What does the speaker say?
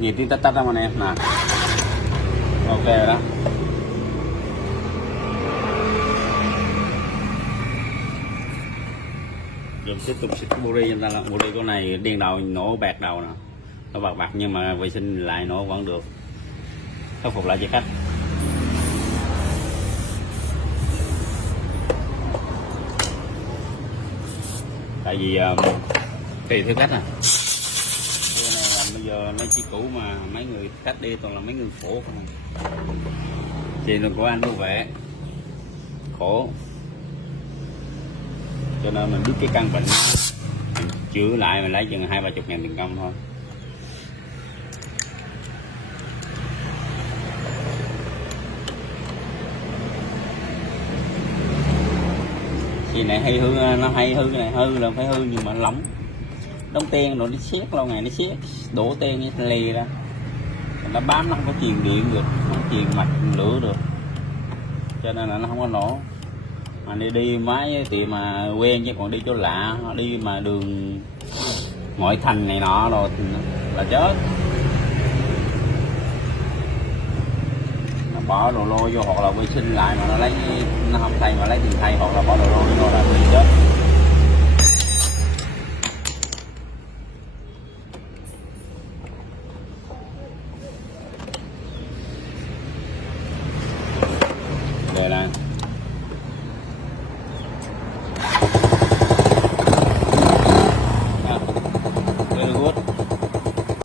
Nhìn tí tắt tắt ra mà em nè. Ok rồi đó. Giờ tiếp tục xịt cái buri cho ta là buri con này điên đầu nổ bạc đầu nè, nó bạc bạc nhưng mà vệ sinh lại nổ vẫn được, khắc phục lại cho khách. Tại vì tùy theo khách à, cái này là bây giờ mấy chiếc cũ mà mấy người khách đi toàn là mấy người khổ không, chị đừng của anh bảo vệ khổ, cho nên mình biết cái căn bệnh mình chữa lại mình lấy chừng 20-30 ngàn tiền công thôi. Thì này hay hư, nó hay hư, cái này hư là phải hư nhưng mà lỏng đóng ten rồi nó xét lâu ngày nó xét đổ ten như lì ra, nó bám nó không có truyền điện được, không truyền mạch lửa được, cho nên là nó không có nổ. Mà đi máy thì mà quen chứ còn đi chỗ lạ, đi mà đường ngoại thành này nọ rồi là chết. Nó bỏ đồ lô vô hoặc là vệ sinh lại mà nó lấy, nó không thay mà lấy tiền thay hoặc là bỏ đồ lô vô là bị chết. Đây là